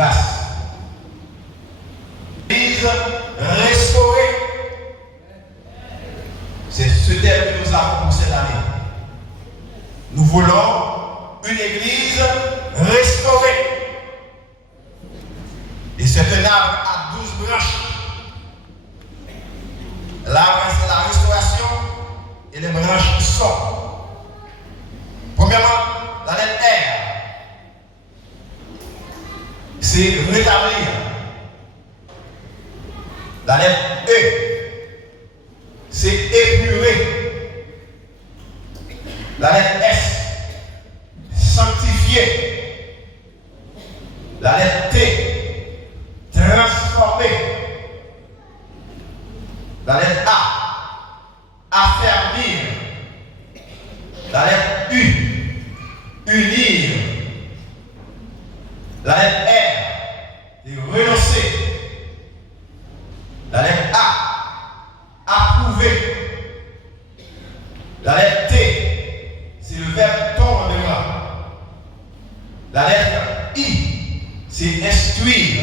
grâce. L'église restaurée. C'est ce terme que nous avons pour cette année. Nous voulons une église restaurée. Et c'est un arbre à 12 branches. L'arbre, c'est la restauration et les branches sont. Premièrement, la lettre R, c'est rétablir. La lettre E, c'est épurer. La lettre S, sanctifier. La lettre T, transformer. La lettre A, affermir. La lettre U, unir. La lettre R, c'est renoncer. La lettre A, approuver. La lettre T, c'est le verbe tondre. La lettre I, c'est instruire.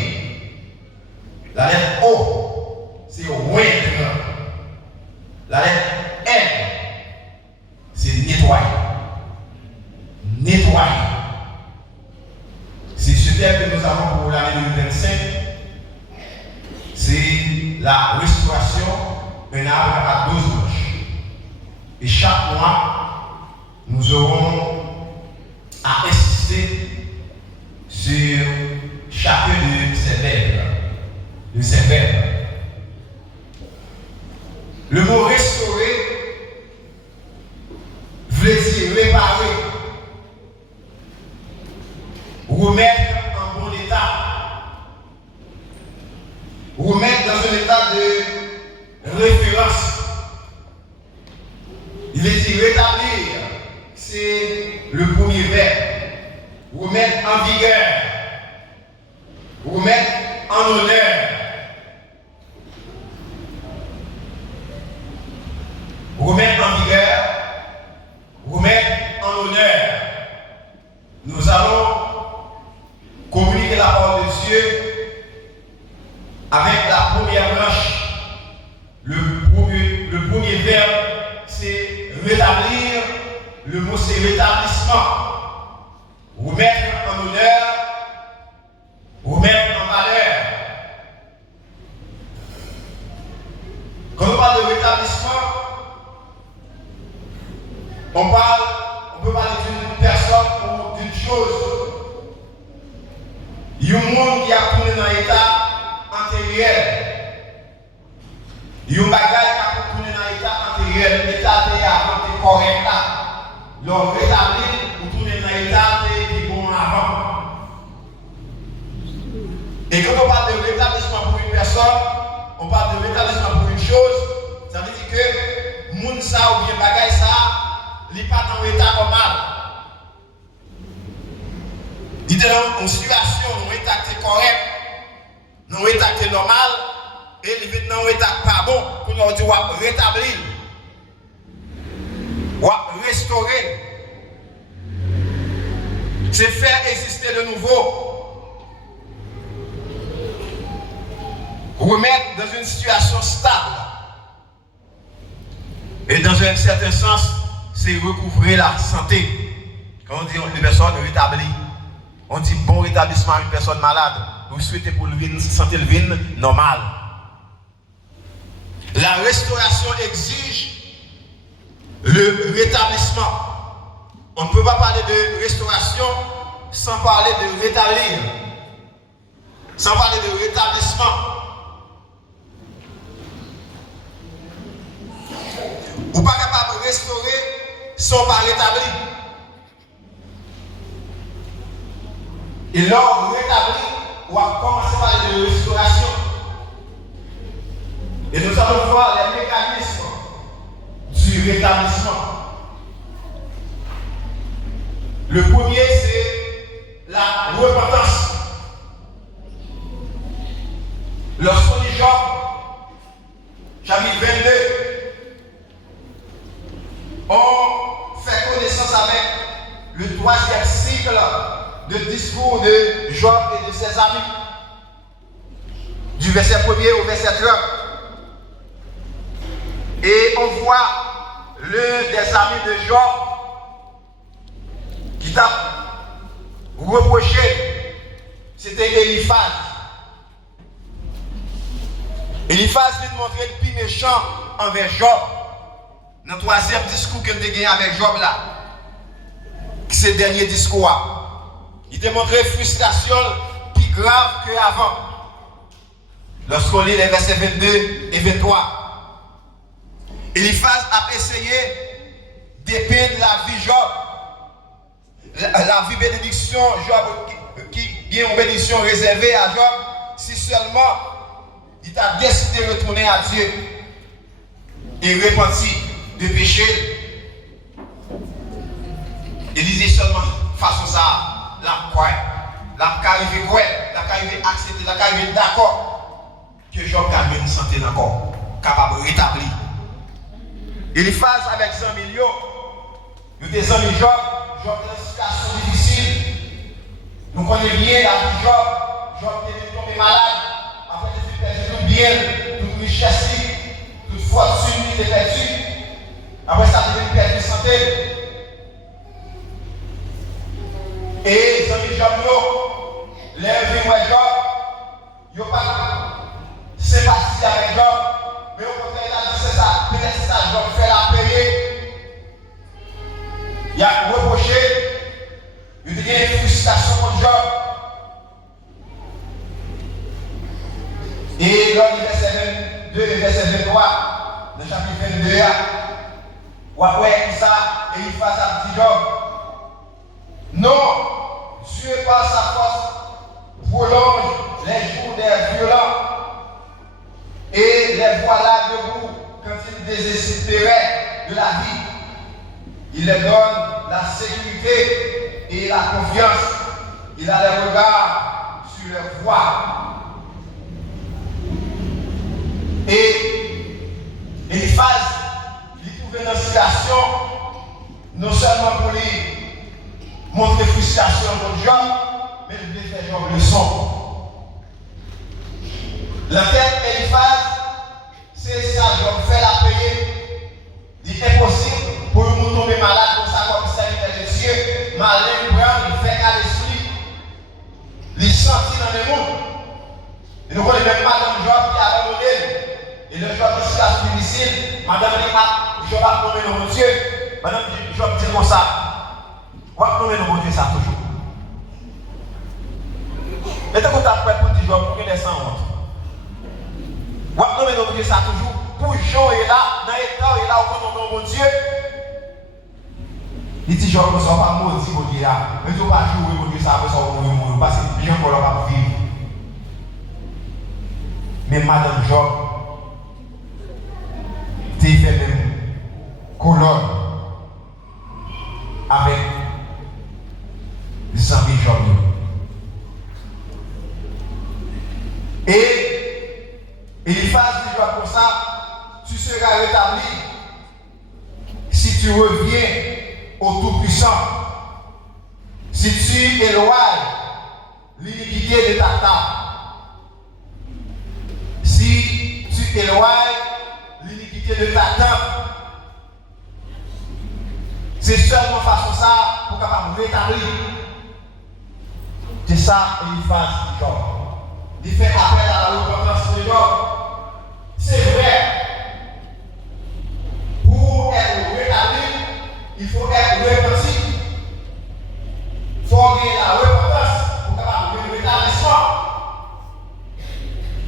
La lettre O, c'est oindre. La lettre N, c'est nettoyer. Nettoyer. C'est ce terme que nous avons pour l'année 2025. C'est la restauration d'un arbre à 12 branches. Et chaque mois, nous aurons à insister sur chacun de ces verbes. Le mot restaurer veut dire réparer, remettre en bon état, remettre dans un état de référence. Il veut dire rétablir, c'est le premier verbe. Remettre en vigueur, remettre en honneur. Remettre en vigueur, remettre en honneur. Nous allons communiquer la parole de Dieu avec la première branche. Le premier verbe, c'est rétablir. Le mot, c'est rétablissement. Remettre en honneur, remettre en valeur. Quand on parle de rétablissement, on peut parler d'une personne ou d'une chose. Il y a un monde qui a tourné dans l'état antérieur. Il y a un bagage qui a tourné dans l'état antérieur. L'état est correct là. Donc rétablir pour tourner dans l'état qui est bon avant. Et quand on parle de rétablissement pour une personne, on parle de rétablissement pour une chose, ça veut dire que moun ça ou bien bagage ça, il n'est pas dans l'état normal. Il est dans une situation, dans un état qui est correct, dans un état qui est normal, et il est dans un état pas bon, pour nous dire rétablir, ou restaurer. C'est faire exister de nouveau. Remettre dans une situation stable. Et dans un certain sens, c'est recouvrer la santé. Quand on dit une personne rétablie, on dit bon rétablissement à une personne malade. Vous souhaitez pour une santé normale. La restauration exige le rétablissement. On ne peut pas parler de restauration sans parler de rétablir, sans parler de rétablissement. Ou pas capable de restaurer sans pas rétablir. Et l'homme rétabli, on va commencer par parler de restauration. Et nous allons voir les mécanismes du rétablissement. Le premier, c'est la repentance. Lorsqu'on lit Job, chapitre 22, on fait connaissance avec le troisième cycle de discours de Job et de ses ses amis. Du verset 1er au verset 30. Et on voit l'un des amis de Job qui t'a reproché, c'était Eliphaz. Eliphaz vient de montrer le plus méchant envers Job. Dans le troisième discours qu'il a gagné avec Job là. C'est le dernier discours. Il a montré frustration plus grave qu'avant. Lorsqu'on lit les versets 22 et 23. Eliphaz a essayé d'épeindre la vie Job. La vie bénédiction Job qui est une bénédiction réservée à Job si seulement il a décidé de retourner à Dieu et repentir de péché. Il disait seulement façon ça, la croix, la arrivé quoi, la arrivé accepter, la arrivé d'accord que Job a une santé encore, capable de rétablir. Eliphaz avec 100 millions, il était 100 millions Job, Job est dans une situation difficile. Nous connaissons bien la vie de Job, Job est tombé malade, après il a perdu tout bien, toute richesse, toute fortune, il est perdu. Après ça, il a perdu santé. Et les amis Job, les amis Job, ils n'ont pas sympathie avec Job, mais au contraire, il a dit c'est ça, peut-être c'est ça, Job fait la payer. Il a reproché, il y a une frustration contre Job. Et dans le verset 22 et verset 23, le chapitre 22, après ça, Eliphaz a dit Job, non, Dieu par sa force prolonge les jours des violents et les voilà debout quand ils désespéraient de la vie. Il leur donne la sécurité et la confiance. Il a les regards sur leur voie. Et Eliphaz, il trouvait dans une situation non seulement pour lui montrer frustration contre Job, mais il voulait faire Job leçon. La tête Eliphaz, c'est ça, Job fait la payer. Il est impossible pour nous tomber malade comme ça, comme serviteur de Dieu. Malin, brave, il fait qu'à l'esprit. Il sentit dans le monde. Et nous connaissons même Madame Job qui a abandonné. Et le Job de situation difficile, Madame dit, Job a nommé le bon Dieu. Madame Job dit comme ça. On va nommer le bon Dieu ça toujours. Et tant qu'on t'a prêt pour dire Job, pour qu'il ait sans honte. On va nommer le bon Dieu ça toujours. Pour Jean est là, dans l'état, il est là au nom de mon Dieu. Il dit, Job, ne sois pas maudit, mon Dieu là. Mais tu ne vas pas jouer, mon Dieu, ça va pas mourir, parce que les gens ne vont pas vivre. Mais Madame Job, tu fait même colonne avec les amis Job. Et Eliphaz dit Job comme ça, tu seras rétabli si tu reviens au Tout-Puissant, si tu éloignes l'iniquité de ta table, si tu éloignes l'iniquité de ta table, c'est seulement façon ça pour capable rétablir. C'est ça Eliphaz dit Job. Il fait appel à la repentance de Job. C'est vrai. Pour être rétabli, il faut être repenti. Il faut gagner la repentance pour capable de rétablissement.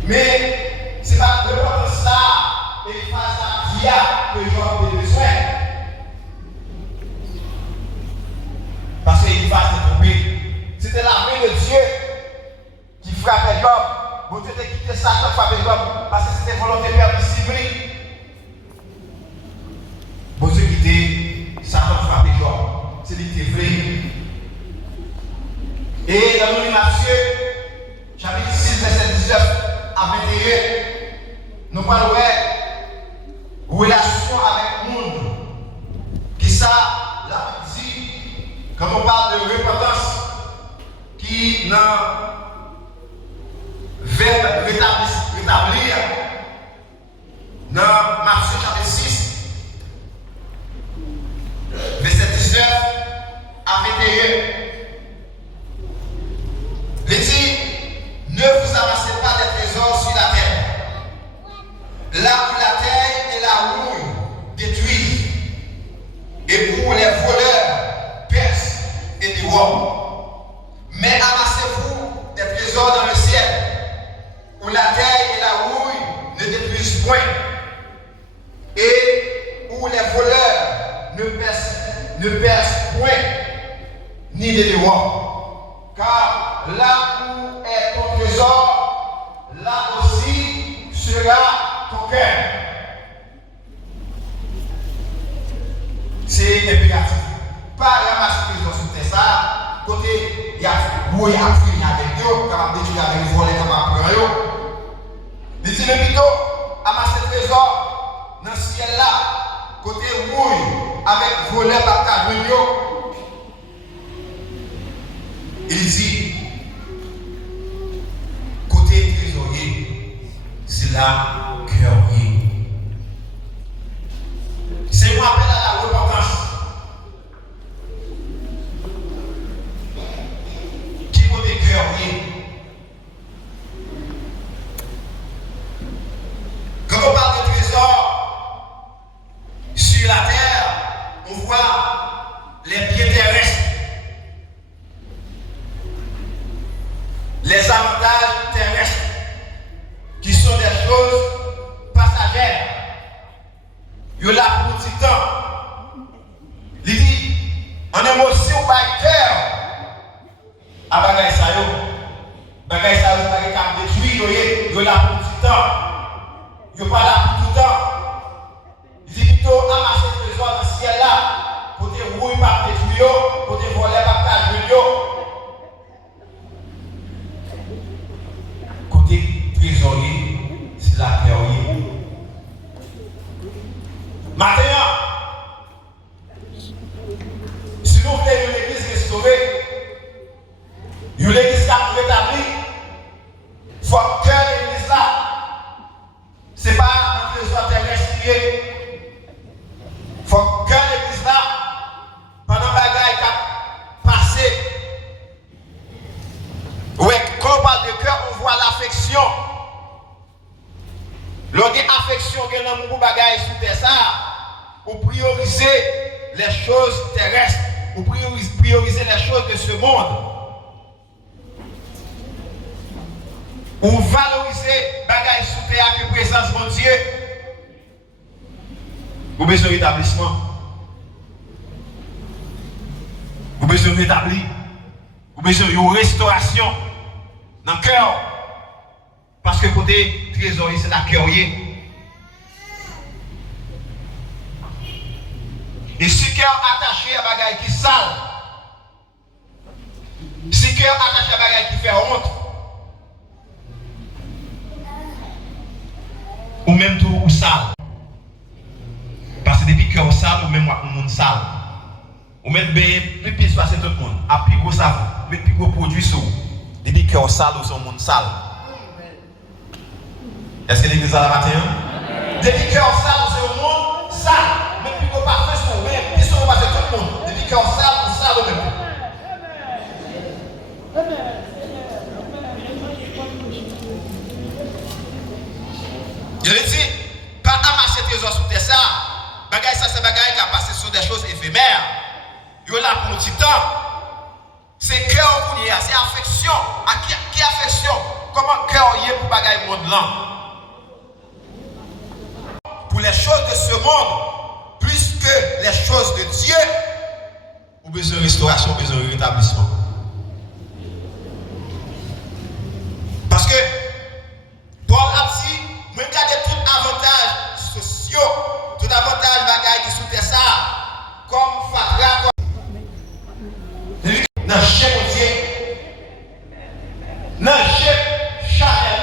Mais ce n'est pas la repentance là et face à Dia que Job a besoin. Parce qu'il va se tromper. C'était la main de Dieu qui frappait Job. Bon Dieu a quitté Satan pour frapper Job parce que c'était volonté permissive. Bon Dieu quitté Satan pour frapper Job. C'est lui qui est vrai. Et dans le Matthieu, chapitre 6, verset 19 à 21, nous parlons de relation avec le monde. Qui ça, la dit, quand on parle de repentance, qui dans trésor. Car là où est ton trésor, là aussi sera ton cœur. C'est impératif. Pas ramasser trésor sur tes ça, côté il y a fini avec eux, quand on dit avec voler comme un prendre. Il dit mais plutôt amasser trésor dans le ciel là, côté rouille avec voler par cabrio. Il dit côté trésorier, c'est là cœur. C'est moi appel à la repentance. Qui côté cœur? Quand on parle de trésor sur la terre, on voit les biens terrestres, les avantages terrestres, qui sont des choses passagères. Il y a là pour petit temps. Il dit, en un mot, si on va cœur, à bagaille ça yo, bagaille ça yo, bagaille qui détruit, il y a là pour petit temps. Il n'y a pas là pour tout le temps. Il dit plutôt amasser le trésor dans le ciel là, côté rouille par détruire, côté voler par cacher. Côté trésorier, c'est la cœur. Maintenant, si nous voulons une église restaurée, une église qui a rétabli, il faut que l'église là, ce n'est pas un trésor terrestre. Il faut que l'église là, pendant que bagaille qui a passé, ouais, quand on parle de cœur, on voit l'affection. Lorsqu'il y a affection, il y a un bagaille sous terre ça. Pour prioriser les choses terrestres, pour prioriser les choses de ce monde, ou valoriser bagaille sous terre que présence de Dieu, vous avez besoin d'établissement, vous avez besoin d'établir, vous avez besoin de restauration dans le cœur, parce que côté trésorier, c'est la cœur. Et si cœur attaché à bagaille qui sale, si cœur attaché à bagaille qui fait honte, ou même tout ou sale, parce que depuis cœur sale, ou même moi, le monde sale, ou même plus pire passer tout le monde, à plus gros savon, mettre plus gros produit sur, depuis cœur sale ou son monde sale. Est-ce que l'église a la matin? Depuis cœur sale ou c'est au monde sale, mais plus gros parfait sur vous, mais plus on va passer tout le monde, depuis cœur sale ou sale ou même. Je l'ai dit, pas amasser trésor sous terre ça, bagaille ça c'est bagaille qui a passé sur des choses éphémères. Il y a là pour un petit temps. C'est cœur pour y c'est affection. À qui affection? Comment cœur y est pour bagaille monde là? Pour les choses de ce monde, plus que les choses de Dieu, vous avez besoin de restauration, vous avez besoin de rétablissement. Parce que Paul a dit, même regardez tout avantage sociaux, tout avantage bagaille qui sous ça, comme Fatra, dans le chef Dieu, dans le chef charnel,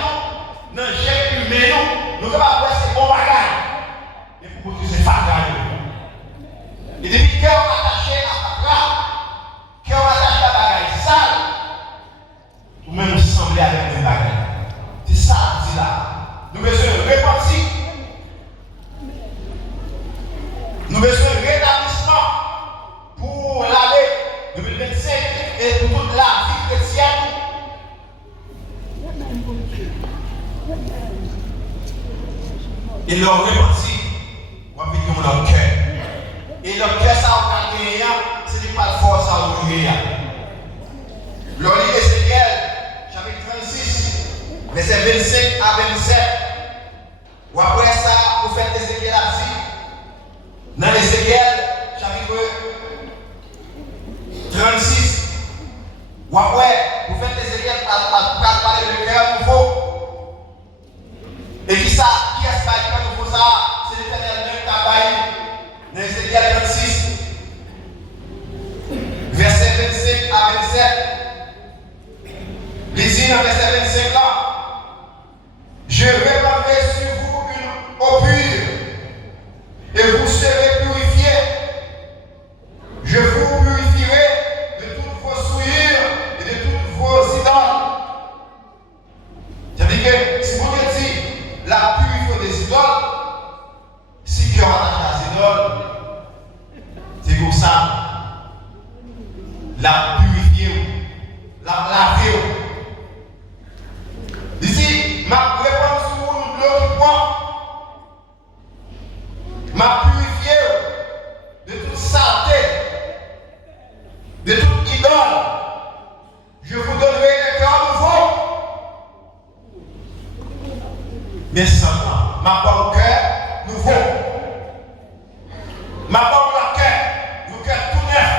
dans le chef humain, nous ne pouvons pas voir ces bons bagages. Mais pour vous c'est Fatra. Et depuis cœur attaché à Fatra, cœur attaché à bagaille sale, ou même nous sembler avec les bagages. C'est ça, dit là. Nous besoin de repentir. Nous besoin de rétablissement pour l'année 2025 et pour toute la vie chrétienne. Et leur repentir, on va venir dans leur cœur. Et leur cœur, ça va gagner, c'est pas de force à ouvrir. Leur livre Ézéchiel, chapitre 36, verset 25 à 27. Ou après ça, vous faites Ézéchiel a dit, dans Ézéchiel, chapitre 36, Et qui ça, qui est-ce qui nous ça? C'est l'Éternel même qui a baillé. Dans Ézéchiel 36, verset 25 à 27. Lisez dans verset 25 là. Je répandrai sur vous une eau pure et vous serez purifiés. Je vous purifierai de toutes vos souillures et de toutes vos idoles. C'est-à-dire que si vous me dites la purification des idoles, si cœur attaché à des idoles, c'est comme ça. La purifier, la laver. Ici, ma réponse sur l'autre point, ma purifier de toute saleté, de toute idole. Je vous donnerai un cœur nouveau. Mais seulement, ma bonne cœur nouveau. Ma bonne cœur, le cœur tout neuf.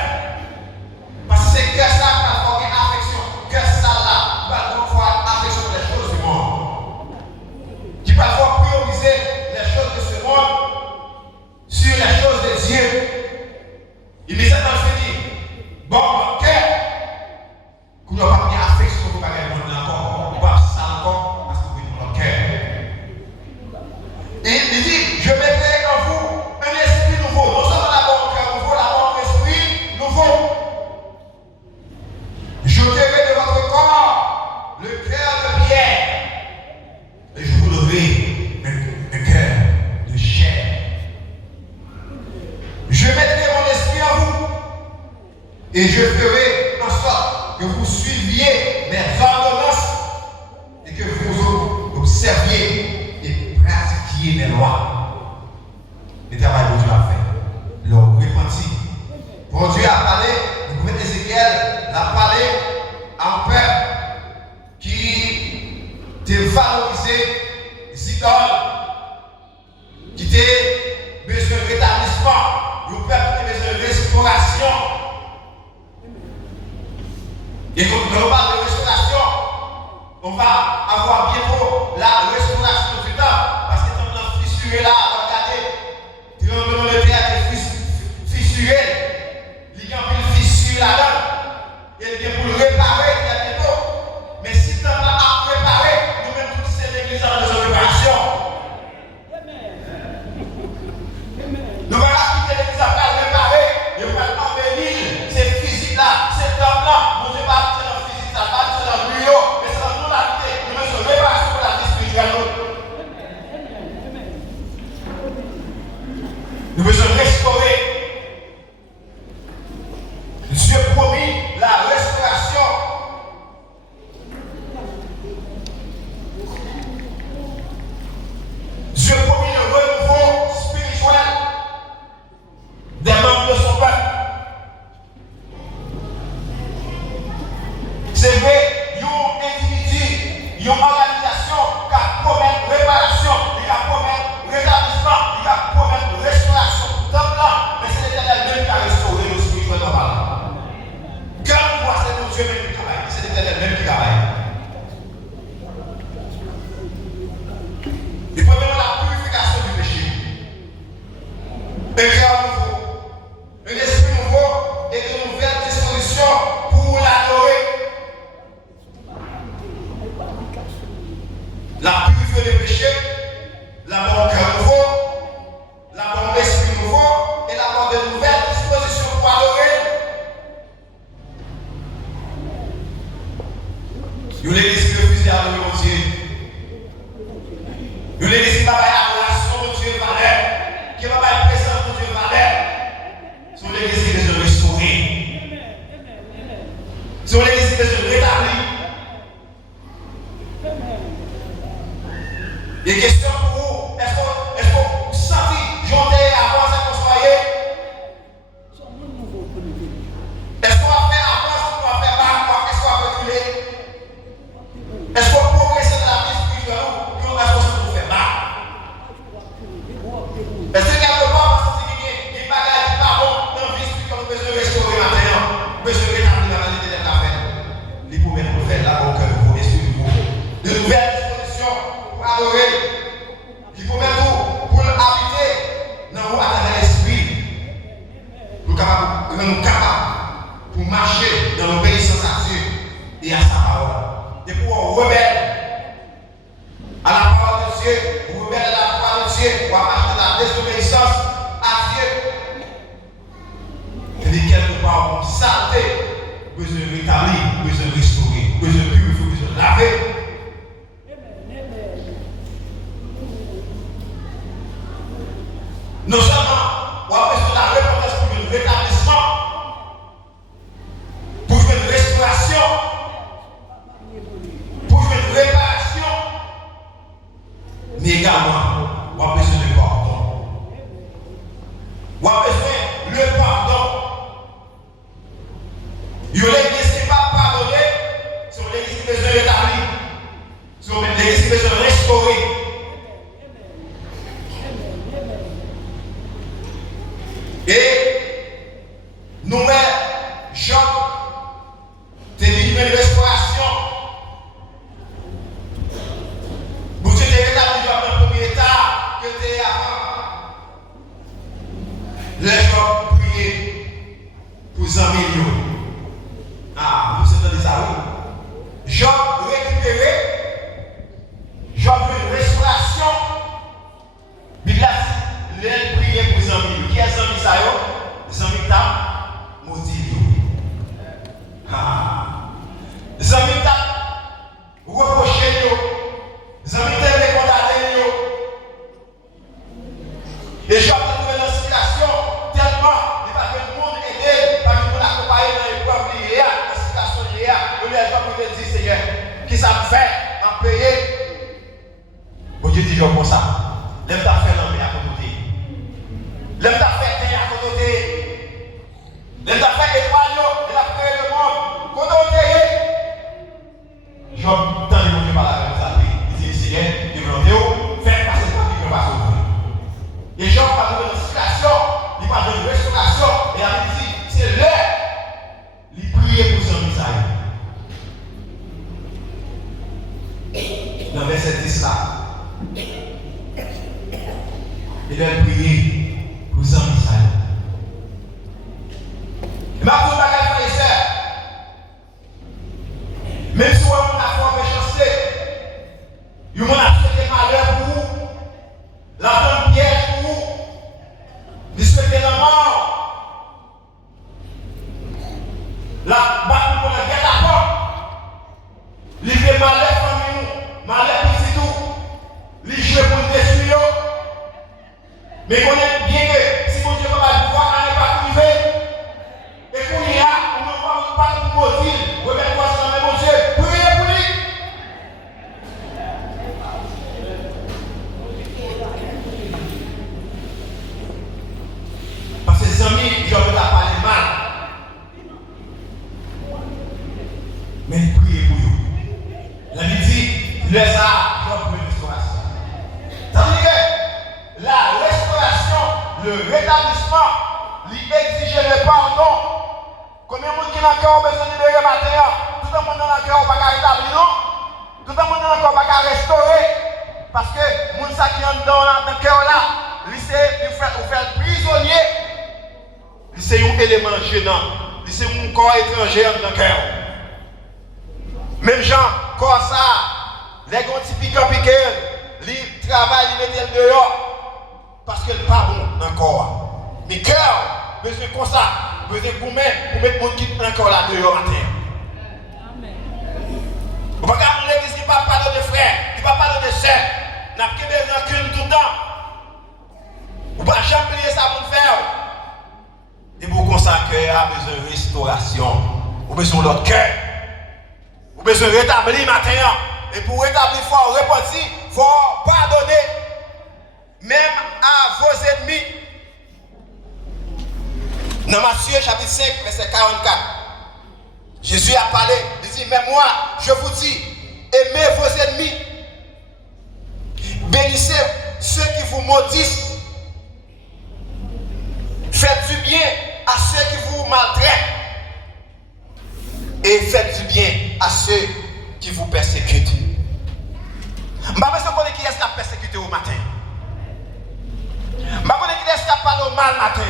Parce que c'est cœur ça qui a formé affection. Cœur ça là, va donc voir affection pour les choses du monde. Qui va pouvoir prioriser les choses de ce monde sur les choses de Dieu. Il dit ça dans le dit, bon, mon cœur, qu'on n'a pas bien affection pour bagarre le monde encore, on va ça encore parce que vous êtes dans le cœur. Et il dit, je mettrai en vous un esprit nouveau, non seulement d'abord un cœur nouveau, d'abord un esprit nouveau. J'ôterai de votre corps le cœur de pierre et je vous donnerai un cœur de chair. Je mettrai mon esprit en vous et je ferai en sorte que vous suiviez mes ordonnances et que vous observiez et pratiquiez mes lois. Le travail que Dieu a fait, leur repenti. Bon Dieu a parlé, le prophète Ézéchiel a parlé à un peuple qui était valorisé, les idoles, qui était besoin de rétablissement, le peuple qui avait besoin de restauration. Et quand on parle de restauration, on va avoir bientôt la restauration du temps, parce que quand on a fissuré là, regardez, quand le théâtre est fissuré, il y a une fissure là-dedans, et il y a pour le réparer, il y a bientôt. Mais si tu as à préparer, nous-mêmes tous ces églises en besoin de réparation. Nous allons quitter l'église à réparer, et on va embellir ces physiques-là, ces temps-là. Mon Dieu, pas dans le physique, ça va dans le bureau, mais c'est dans nous la vie. Nous devons se réparer pour la vie spirituelle. Nous devons restaurer. Dieu promis la restauration. Dieu promis le renouveau spirituel des membres de son peuple. C'est vrai, il y a un individu, il y a une organisation qui a promis réparation, qui a promis rétablissement, qui a promis restauration tout le temps, mais c'est l'Éternel même qui a restauré le spirituel normal. Quand on voit c'est mon Dieu même qui travaille, c'est l'Éternel même qui travaille. Et premièrement, la purification du péché. Un cœur nouveau, un esprit nouveau et de nouvelles dispositions pour l'adorer. La purification du péché, la mort cœur nouveau, la mort d'esprit nouveau et la mort de nouvelles dispositions pour adorer. Nous l'église qui refuse à adorer mon Dieu. Nous l'église qui va avoir adoration mon Dieu valeur, qui va avoir présence mon Dieu valeur. Sur l'église qui veut se restaurer. Sur l'église qui veut se rétablir. Et question pour vous, est-ce que vous sentez, j'en ai avant ça qu'on soit. Est-ce qu'on va faire avance ou qu'on va faire bas? Est-ce qu'on va reculer? Est-ce qu'on va progresser dans la vie spirituelle ou qu'on va faire bas? Est-ce que quelque part, parce que c'est des bagages qui pas bons dans la vie spirituelle, nous besoin de restaurer maintenant, nous besoin de rétablir la réalité de la fête. Les premiers prophètes là, au cœur de vos esprits nouveaux, de nouvelles dispositions pour adorer. m'a payé. Bon Dieu dit comme ça. L'aime t'a fait l'homme à côté. L'aime t'a fait terre à côté. L'aime t'a fait étoile, il a créé le monde. Côté. Job, tant de monde par la même ça. Il dit Seigneur, développez-vous, faites passer par qui ne va sauver. Les gens parlent de situation, ils parlent de restauration, et la Bible dit, c'est l'heure, ils prient pour son Israël. Dans le verset 10 là, il doit prier pour son Israël. Ma pour la frères et sœurs, même si on a fait méchanceté, il y a des malheurs pour vous, la bonne piège pour vous, vous souhaitez la mort, la battre pour la guerre à porte, livrer malheur famille, malheur pour tout, les jouer pour le détruire. Mais connaissez bien que si mon Dieu va pas pouvoir, on n'est pas privé. Et qu'on y a, on ne va pas nous maudire, remettez-moi ça dans mon Dieu, priez pour lui. Parce que les amis, je veux la parler mal. Mais priez pour vous. La Bible dit, laisse ça, je veux une restauration. C'est-à-dire que la restauration, le rétablissement, lui exige le pardon. Combien de monde qui n'a encore besoin de libérer matin? Tout le monde n'a encore pas rétablir, non? Tout le monde n'a encore pas restaurer. Parce que les gens qui sont dans le cœur là, ils faire prisonnier. C'est un élément gênant. C'est un corps étranger dans le cœur. Même gens, comme ça, les gens qui piquent, ils travaillent, ils mettent le dehors. Parce que le pardon dans le corps. Mais cœur, besoin comme ça, besoin pour mettre les gens qui sont encore là dehors matin. Vous ne pouvez pas l'église qui ne va pas parler de frères, qui ne va pas parler de sœurs. N'a pas besoin de tout le temps. Vous ne pouvez jamais oublier ça pour faire. Et pour consacrer à besoin de restauration. Vous avez besoin de l'autre cœur. Vous avez besoin de rétablir matin. Et pour rétablir, il faut repentir, il faut pardonner. Même à vos ennemis. Dans Matthieu chapitre 5, verset 44. Jésus a parlé, il dit, mais moi, je vous dis, aimez vos ennemis. Bénissez ceux qui vous maudissent. Faites du bien à ceux qui vous maltraitent. Et faites du bien à ceux qui vous persécutent. Je ne sais pas qui est-ce qui a persécuté au matin. Je ne sais pas qui est-ce qui a parlé au mal matin.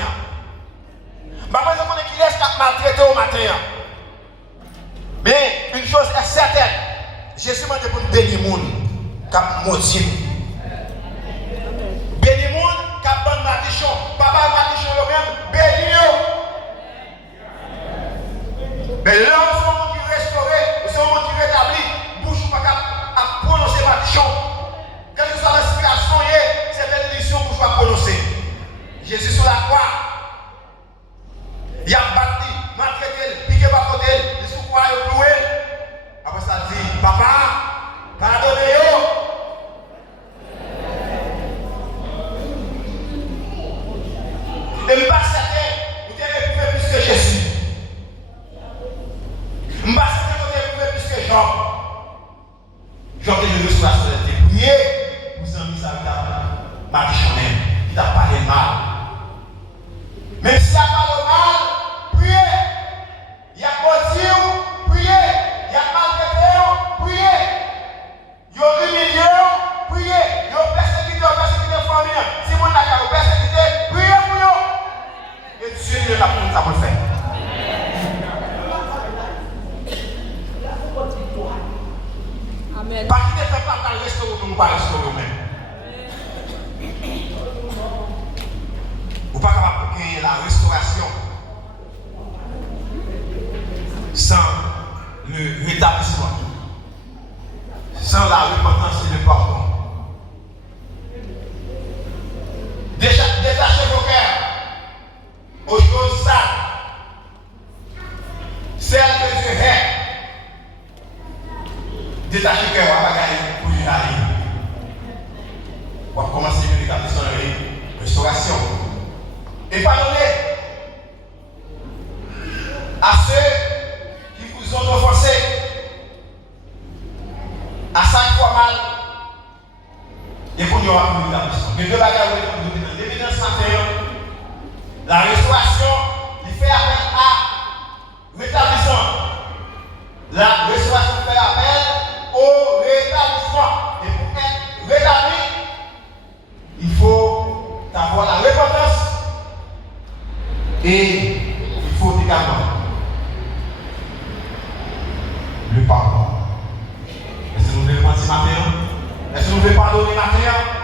Je ne sais pas qui est-ce qui a maltraité au matin. Mais une chose est certaine. Jésus m'a dit pour nous bénir les gens qui ont maudit. Bénir les gens qui ont bonne maldition. Papa maldition eux-mêmes, bénir. Mais là, nous sommes qui restaurés, nous sommes qui rétablis. Bouche pas à prononcer maldition. Quelle que soit la situation, c'est bénédiction pour pas prononcer. Jésus sur la croix. Il a battu, maltraité, piqué par côté, il sous quoi il cloué. Après ça dit, papa, pardonnez-vous. Et je ne pas certain, vous devez éprouver plus que Jésus. Je ne pas certain que vous devez éprouver plus que Jean. Jean qui est sur la solennité. Priez, vous en mis ça avec ma bichonnette, qui t'a parlé mal. Même si ça parle mal, priez. Il y a maudit, priez. Il y a maltraité, priez. Il y a humilié, priez. Il y a persécuté, famille. Si vous n'avez pas persécuté, priez pour eux. Et Dieu est là pour ça pour le faire. Amen. Pas qu'il ne fait pas qu'à restaurer, nous ne pas restaurer nous-mêmes. Vous ne pouvez pas gagner la restauration sans le rétablissement, sans la repentance et le pardon. Détachez vos cœurs aux choses sales, celles que Dieu hait. Détachez le cœur, on va gagner. rétablir. On va commencer par l'établissement de restauration. Et pardonnez à ceux qui vous ont offensé, à 5 fois mal, et pour nous avoir une établissement. Les deux bagages dans l'évidence matin, la restauration, il fait appel à rétablissement. La restauration fait appel au rétablissement. Et pour être rétabli, il faut avoir la repentance et il faut également le pardon. Est-ce que nous voulons penser matin? Est-ce que nous voulons pardonner matin?